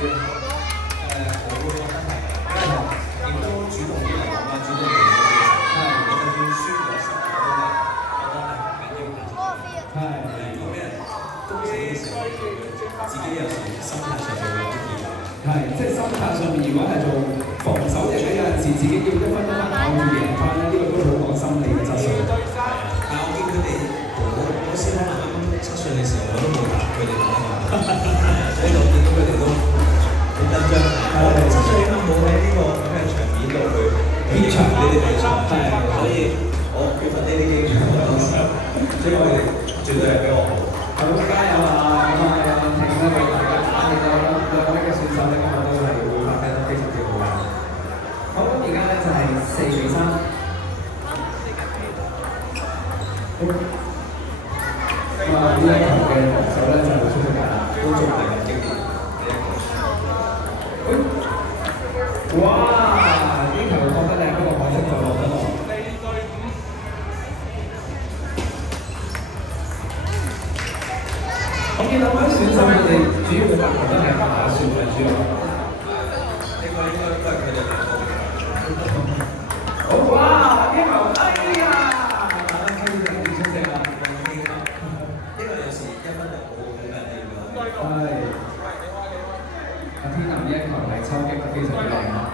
我會覺得係，亦都主動啲嚟講啦，主動啲嚟講，就算輸咗失咗都係覺得係唔緊要嘅。如果俾人恭喜嘅時候，自己有時心態上面會有啲變化。即係心態上面，如果係做防守型嘅，有陣時自己要一分一分咬住贏翻咧，呢個都好講心理嘅質素。但係我見佢哋，我先可能啱啱7歲嘅時候，我都冇打佢哋打嘛，所以我見到佢哋都好緊張。我7歲應該冇喺呢個咁嘅場面度去現場呢啲比賽，所以我缺乏呢啲經驗，所以我哋絕對係比我好。好，加油啊！咁啊，停啦，為大家打氣啦！兩位嘅選手咧，今日都係會發揮得非常之好嘅。好，而家咧就係4-3。咁啊，呢一球嘅防守咧就出咗界啦，都仲係咁經典哇！呢球覺得靚，不過可惜就落得落。我見兩位選手佢哋主要嘅發球都係打算為主咯。呢個應該都係佢哋兩個。好哇！呢球哎呀！打得非常之出色啊！因為有時1分就好緊要㗎。係。阿天南呢一球係抽擊得非常之靚啊！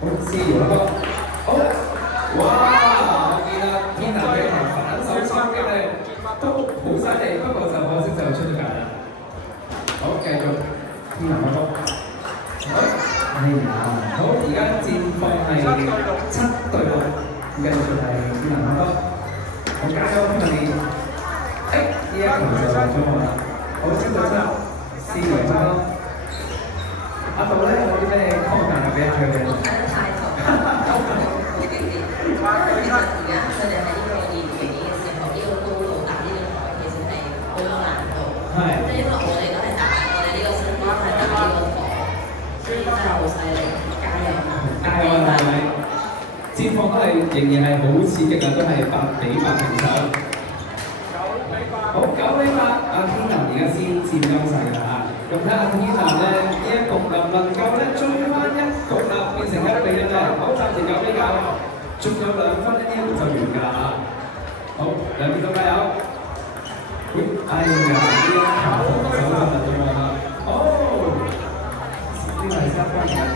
好，思瑤啦，好，哇！我見啊，天南嘅球反手抽擊咧都好犀利，不過就可惜就出咗界啦。好，繼續天南嘅波。好，哎呀，好，而家戰況係7-6，繼續係天南嘅波。好，加油，天南！呢一球就落咗我啦。好，7-7，思瑤差咯。阿杜咧有啲咩 comment 俾佢嘅？睇得太頭，好經典。因為其實而家佢哋喺呢個年紀嘅時候，呢個高度打呢個台其實係好有難度。即係因為我哋都係打我哋呢個身高係打呢個台，所以真係好犀利，加油啊！加油啊！係咪？戰況都係仍然係好刺激啊，都係8-8平手。好9-8，阿天南而家先佔優勢㗎啦。咁睇下天南咧呢一局能唔能夠咧追翻一局啦，變成1-1咧？好，暫時9-9，仲有2分呢一局就完㗎啦。好，兩邊都加油！哎呀，呢一球防守就突咗我啦。好，呢個係3分。